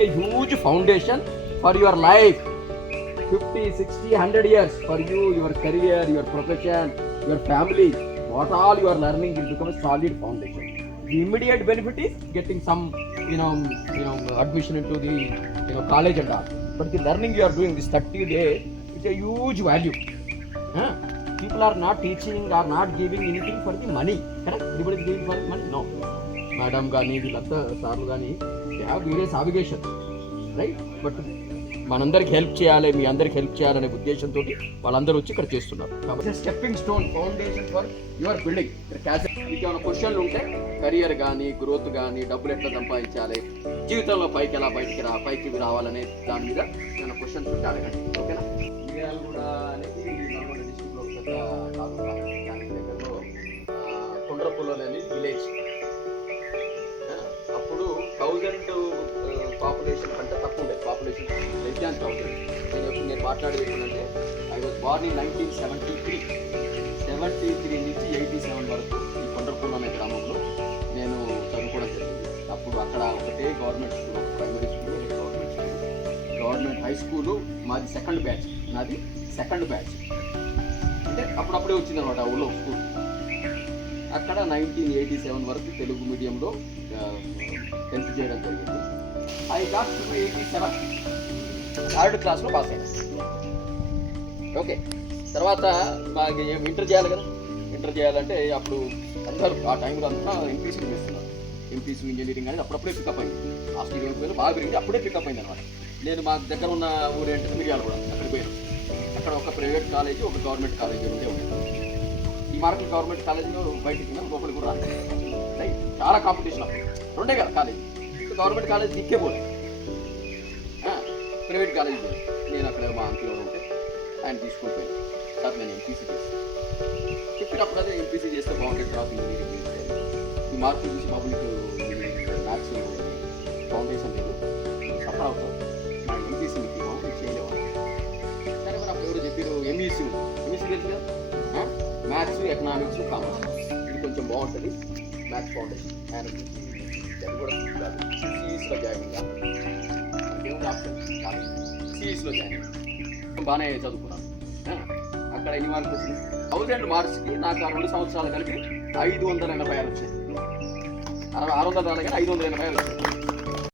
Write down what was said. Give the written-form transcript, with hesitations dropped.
A huge foundation for your life. 50, 60, 100 years for you, your career, your profession, your family. What all you are learning will become a solid foundation. The immediate benefit is getting some, admission into the, college and all. But the learning you are doing this 30 days, it's a huge value. Huh? People are not teaching or not giving anything for the money. Correct? Everybody is giving for money? No. Madam Gani, Vilata, Sarlu Gani, they have various obligations. Right. But మనందరికి help చేయాలి, మీ అందరికి help చేయాలనే ఉద్దేశంతో వాళ్ళందరూ వచ్చి ఇక్కడ చేస్తున్నారు. కాబట్టి stepping stone foundation for your building. మీకు ఏమైనా క్వశ్చన్లు ఉంటే కెరియర్ కానీ, గ్రోత్ కానీ, డబ్బులు ఎట్లా సంపాదించాలి, జీవితంలో పైకి ఎలా పైకి రావాలనే దాని మీద ఏమైనా క్వశ్చన్స్ ఉంటే అడగండి. ఓకేనా? మిర్యాలగూడ అనేది నల్గొండ డిస్ట్రిక్ట్లో ఒక పెద్ద తాలూకా. దాని దగ్గరలో కొండ్రపుల్లు అనేది విలేజ్. అప్పుడు 1000 పాపులేషన్ కంటే తక్కువ ఉండేది. Population less than 1000. నేను మాట్లాడేది ఏంటంటే ఐ వాజ్ బార్న్ ఇన్ 1973. 73 నుంచి 87 వరకు ఈ కొండ్రపుల్లు అనే గ్రామంలో నేను చదువుకోవడం జరిగింది. అప్పుడు అక్కడ ఒకటే government school, primary school, government school, government high school. మాది సెకండ్ బ్యాచ్. నాది సెకండ్ బ్యాచ్. అంటే అప్పుడప్పుడే వచ్చింది అనమాట ఊళ్ళో స్కూల్. అక్కడ 1987 వరకు తెలుగు మీడియంలో 10th చేయడం జరిగింది. I got 287. 3rd క్లాస్లో పాస్ అయ్యాను. ఓకే. తర్వాత మాకు ఇంటర్ చేయాలి కదా. ఇంటర్ చేయాలంటే అప్పుడు అందరూ ఆ టైంలో అంతా ఎంపీసీ చేస్తున్నారు. ఎంపీసీ ఇంజనీరింగ్ అనేది అప్పుడప్పుడే పికప్ అయింది. ఆ స్టూడెంట్ బాగా పెరిగింది, అప్పుడే పికప్ అయింది అనమాట. నేను మా దగ్గర ఉన్న ఊరు ఏంటంటే మిర్యాలగూడ కూడా అక్కడికి పోయాను. అక్కడ ఒక ప్రైవేట్ కాలేజీ, ఒక గవర్నమెంట్ కాలేజీ ఉండే ఉన్నాయి. ఈ మార్కులు గవర్నమెంట్ కాలేజీలో బయటికి లోపలికి కూడా రాలేదు. రైట్. చాలా కాంపిటీషన్ అప్పుడు. రెండే కదా కాలేజీ. గవర్నమెంట్ కాలేజ్ దిక్కే పోలేదు, ప్రైవేట్ కాలేజీ పోయింది. నేను అక్కడ మా అంకులో ఉంటే ఆయన తీసుకొని పోయాను. సార్ నేను ఎంపీసీ చేస్తాను చెప్పినప్పుడు అదే ఎంపీసీ చేస్తే బాగుంటుంది, తర్వాత ఇంజనీరింగ్ చేస్తే ఈ మార్కులు చూసి బాబు నీకు మ్యాథ్స్ ఫౌండేషన్ లేదు, సఫర్ అవుతావు, నా ఎంపీసీ మీకు ఇవ్వము, మీకు చేయలేవు. సరే మరి అప్పుడు ఎవరు చెప్పారు ఎంఈసీ తెలుసు కదా, మ్యాథ్స్, ఎకనామిక్స్, కామర్స్, ఇది కొంచెం బాగుంటుంది మ్యాథ్స్ ఫౌండేషన్. ఆయన అది కూడా కాదు, సిఈస్లో జాయిన్ కాదు, దేవుడు ఆప్షన్ కాదు, సిఈస్లో జాయిన్ బాగానే చదువుకున్నాను. అక్కడ ఎన్ని మార్క్స్ వచ్చింది? 1000 మార్క్స్కి నాకు 2 సంవత్సరాలు కలిపి 586 వచ్చాయి. 600 కానీ 586 వచ్చాయి.